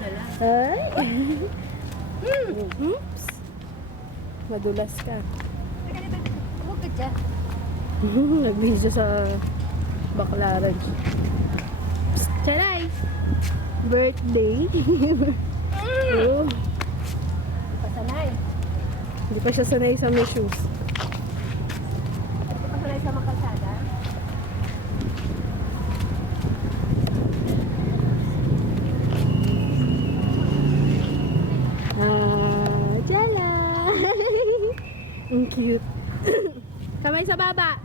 na lang. Ay! Oops! Madulas ka. Huwag ka dyan. Nag-video sa baklaran. Psst! Charay! Birthday! Oh, Pasanay. hindi pa siya sanay sa may shoes. Pasanay sa makalsada. Ah, Jala! Ang cute. Kamay sa baba.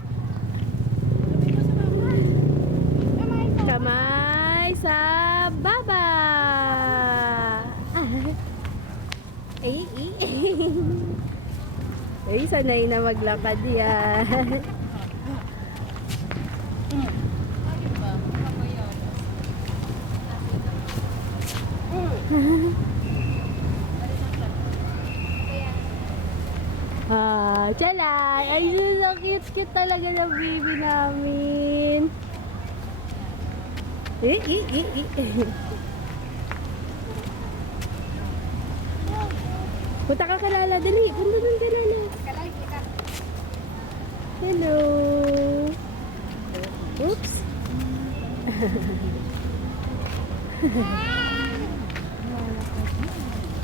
Kamay sa baba. Ay, ay, sanay na maglakad yan. Ah, Chalay! Ay, so cute talaga ng baby namin. Punta ka Kalala, dali. Punta dun Kalala. Hello. Oops.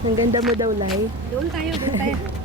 Ang ganda mo daw, Lai. Doon tayo, doon tayo.